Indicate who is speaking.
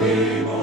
Speaker 1: name